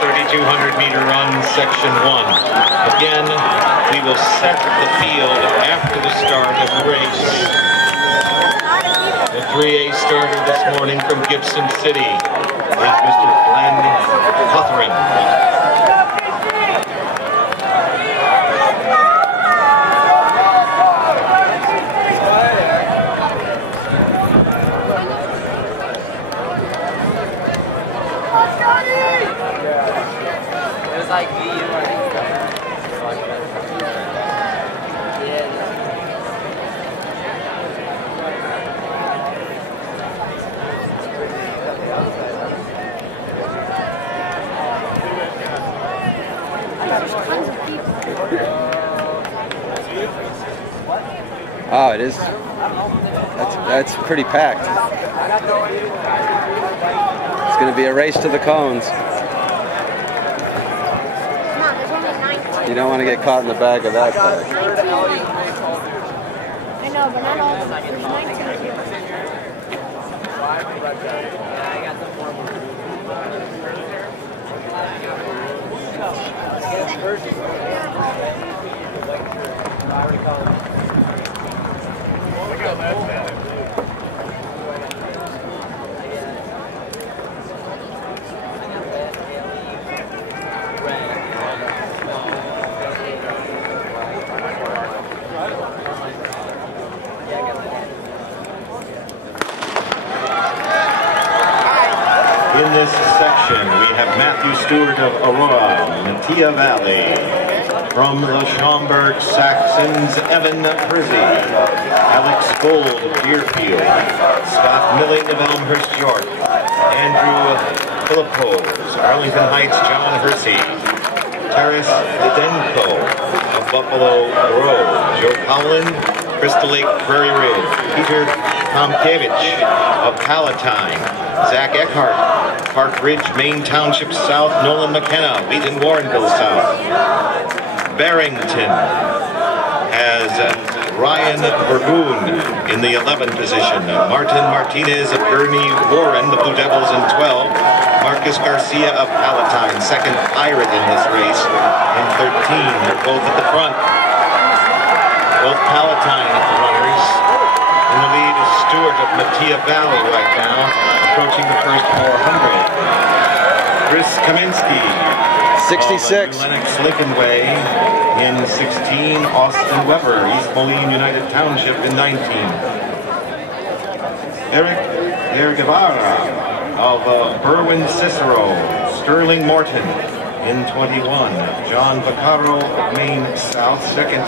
3,200-meter run, Section 1. Again, we will set the field after the start of the race. The 3A starter this morning from Gibson City is Mr. Glenn Cothran. Oh, it is. That's pretty packed. It's going to be a race to the cones. You don't want to get caught in the bag of that bag. I know, but not all of them. There's 19 here. In this section, we have Matthew Stewart of Aurora, Mattia Valley. From the Schaumburg Saxons, Evan Prizy, Alex Gold of Deerfield, Scott Milling of Elmhurst, York, Andrew Philipose, Arlington Heights, John Hersey, Taras Didenko of Buffalo Grove, Joe Powlin, Crystal Lake, Prairie Ridge, Peter Tomkiewicz of Palatine, Zach Eckhart, Park Ridge, Maine Township South, Nolan McKenna, Wheaton Warrenville South. Barrington has Ryan Burgoon in the 11th position. Martin Martinez of Gurney Warren, the Blue Devils in 12. Marcus Garcia of Palatine, second Pirate in this race in 13. They're both at the front. Both Palatine runners. In the lead is Stewart of Mattia Valley right now, approaching the first 400. Chris Kaminsky. 66. Lennox Lincoln Way in 16. Austin Weber, East Moline United Township in 19. Eric Guevara of Berwyn Cicero, Sterling Morton in 21. John Vaccaro of Maine South, second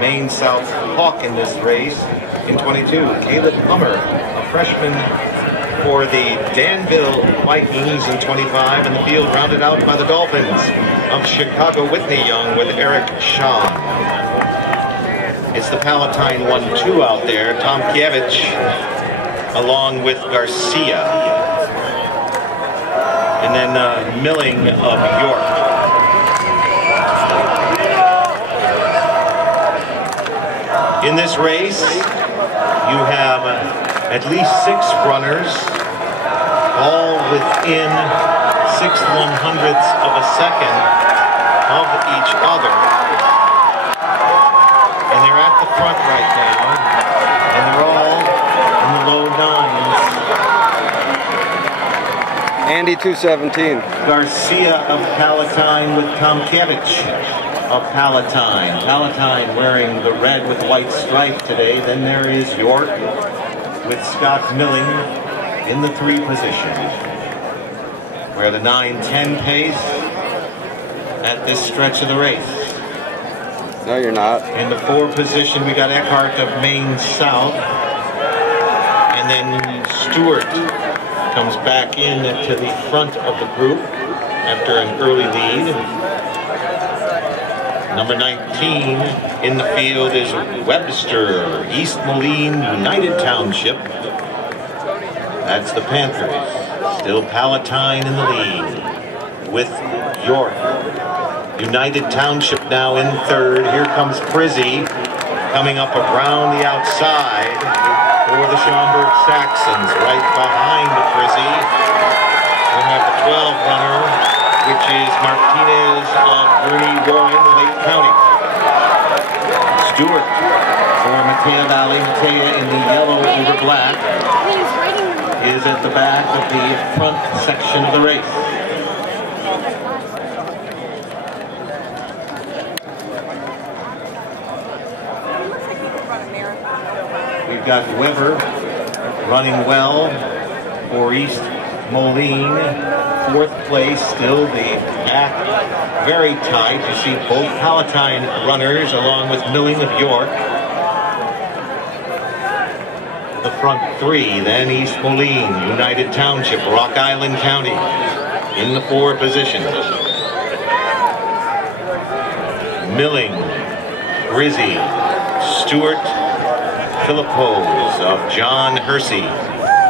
Maine South Hawk in this race in 22. Caleb Hummer, a freshman for the Danville Vikings in 25, and the field rounded out by the Dolphins of Chicago Whitney Young with Eric Shaw. It's the Palatine 1-2 out there. Tomkiewicz along with Garcia. And then Milling of York. In this race, you have at least 6 runners, all within 6/100ths of a second of each other. And they're at the front right now, and they're all in the low 9s. Andy 217. Garcia of Palatine with Tomkiewicz of Palatine. Palatine wearing the red with white stripe today. Then there is York with Scott Milling in the 3 position. We're the 9:10 pace at this stretch of the race. No, you're not. In the 4 position, we got Eckhart of Maine South. And then Stewart comes back in to the front of the group after an early lead. Number 19 in the field is Webster, East Moline United Township. That's the Panthers. Still Palatine in the lead with York. United Township now in 3rd. Here comes Prizy coming up around the outside for the Schaumburg Saxons. Right behind Prizy, we have the 12 runner, which Martinez of Bernie Warren, Lake County. Stewart for Matea Valley. Matea in the yellow over black is at the back of the front section of the race. We've got Weber running well for East Moline. Fourth place, still the back very tight. You see both Palatine runners along with Milling of York. The front three, then East Moline, United Township, Rock Island County in the 4 positions. Milling, Prizy, Stewart, Philipose of John Hersey,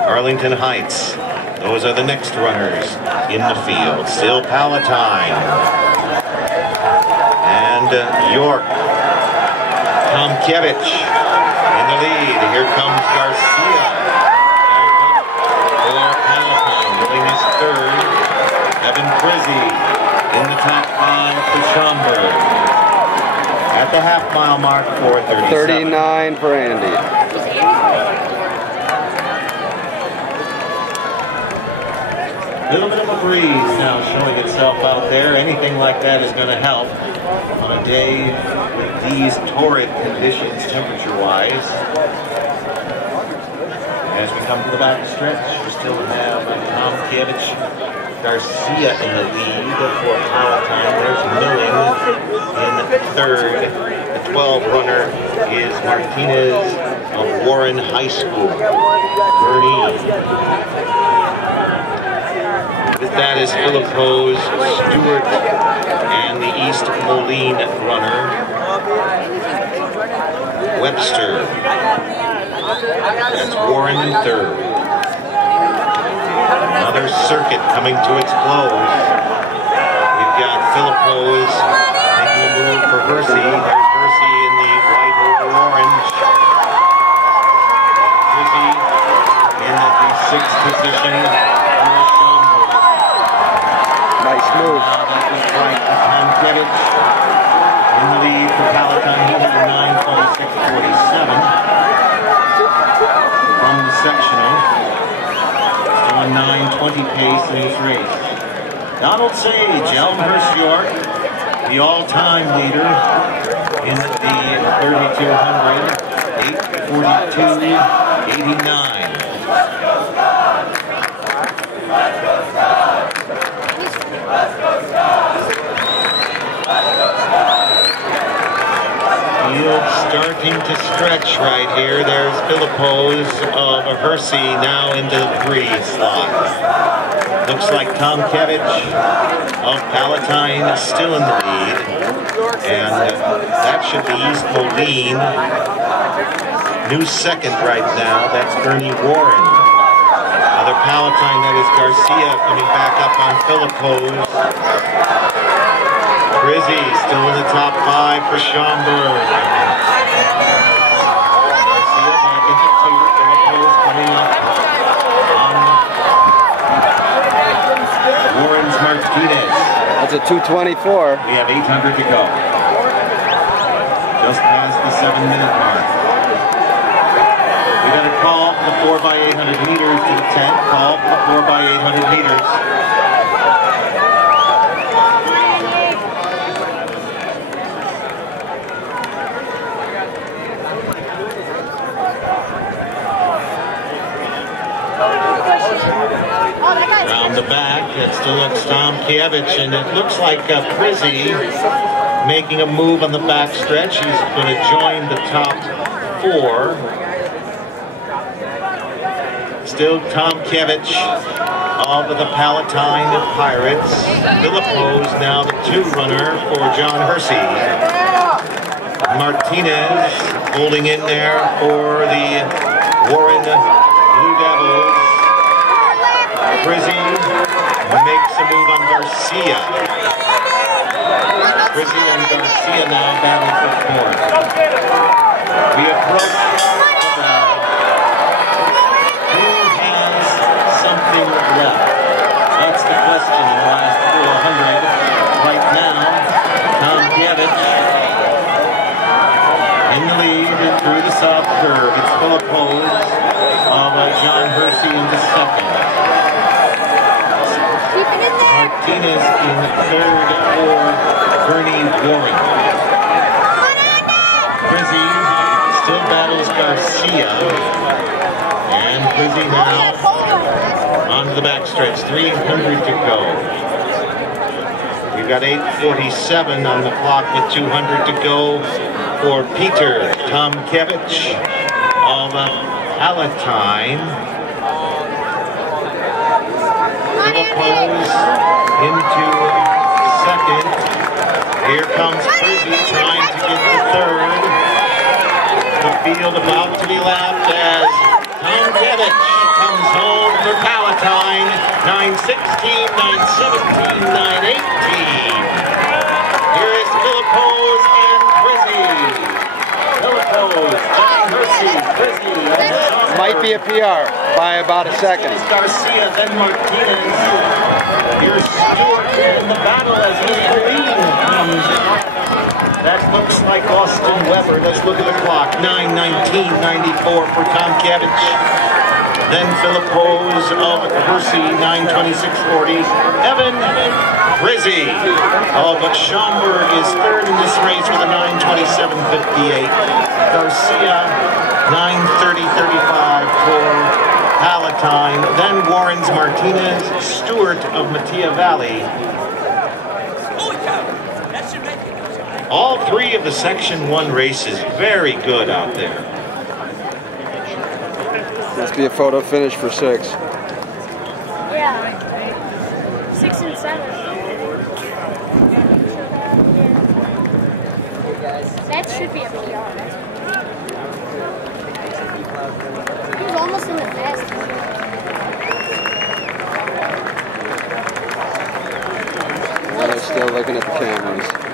Arlington Heights. Those are the next runners in the field. Still Palatine and York. Tomkiewicz in the lead. Here comes Garcia. For Palatine, Milling is third. Evan Prizy in the top 5 for Schaumburg. At the half-mile mark, 4:37. 39 for Andy. A little bit of a breeze now showing itself out there. Anything like that is going to help on a day with these torrid conditions temperature-wise. As we come to the back stretch, we still have Tomkiewicz, Garcia in the lead for Palatine. There's Milling in third. The 12 runner is Martinez of Warren High School. Bernie. That is Philipose, Stewart, and the East Moline runner, Webster. That's Warren in third. Another circuit coming to its close. We've got Philipose making a move for Hersey. There's Hersey in the white over orange. Prizy in the 6th position. Nice move. That was right for Tomkiewicz in the lead for Palatine. He had a 9:26.47 from the sectional. Still a 9:20 pace in his race. Donald Sage, Elmhurst, York, the all-time leader in the 3200, 8:42.89. Field starting to stretch right here. There's Philipose of Hersey now into the 3 slot. Looks like Tomkiewicz of Palatine still in the lead. And that should be East Moline. New second right now, that's Bernie Warren. Another Palatine, that is Garcia coming back up on Philipose. Prizy still in the top 5 for Schaumburg. Garcia back into 2. Philipose coming up on Warren's Martinez. That's a 2:24. We have 800 to go. Just past the 7-minute mark. We got a call for the 4x800 meters to the 10. Call for the 4x800 meters. Around the back, it still looks Tomkiewicz, and it looks like Prizy making a move on the back stretch. He's going to join the top 4. Still Tomkiewicz of the Palatine Pirates. Philipose now the 2 runner for John Hersey. Martinez holding in there for the Warren Blue Devils. Prizy makes a move on Garcia. Prizy and Garcia now battling for 4th. We approach who has something left? That's the question in the last 400. curve. It's Philipose of John Hersey into second. Keep it in there. Martinez in third for Bernie Warren. Prizy still battles Garcia. And Prizy now onto the backstretch. 300 to go. We've got 8:47 on the clock with 200 to go for Peter Tomkiewicz of Palatine. Philipose into second. Here comes Prizy trying to get the third. The field about to be lapped as Tomkiewicz comes home for Palatine. 9:16, 9:17, 9:18. Here is Philipose and Prizy. Philipose, John Hersey, Prizy, and Schaumburg. Might be a PR by about a second. Garcia, then Martinez. Here's Stewart in the battle as Palatine comes. That looks like Austin Weber. Let's look at the clock. 9:19.94 for Tomkiewicz. Then Philipose of Hersey, 9:26.40. Evan Prizy of Schaumburg is third in this race with a 9:27.58. Garcia, 9:30.35 for Palatine. Then Warren's Martinez, Stewart of Mattia Valley. All three of the Section 1 races very good out there. Must be a photo finish for 6. Yeah. 6 and 7. That should be a PR. He was almost in the fast. They're still looking at the cameras.